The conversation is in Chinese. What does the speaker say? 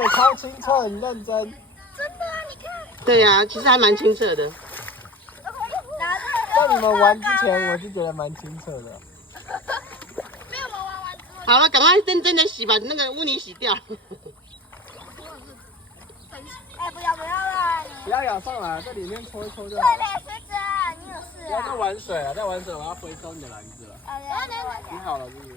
水超清澈，很认真。真的啊，你看。对呀、其实还蛮清澈的。在你们玩之前，我是觉得蛮清澈的。没有玩完之后。好了，赶快认真的洗，把那个污泥洗掉。哎，不要啦！不要咬上来，在里面搓一搓就好。对嘞，学者，你有事啊？不要再玩水了，再玩水我要回收你的篮子了。好的，洗好了是不是？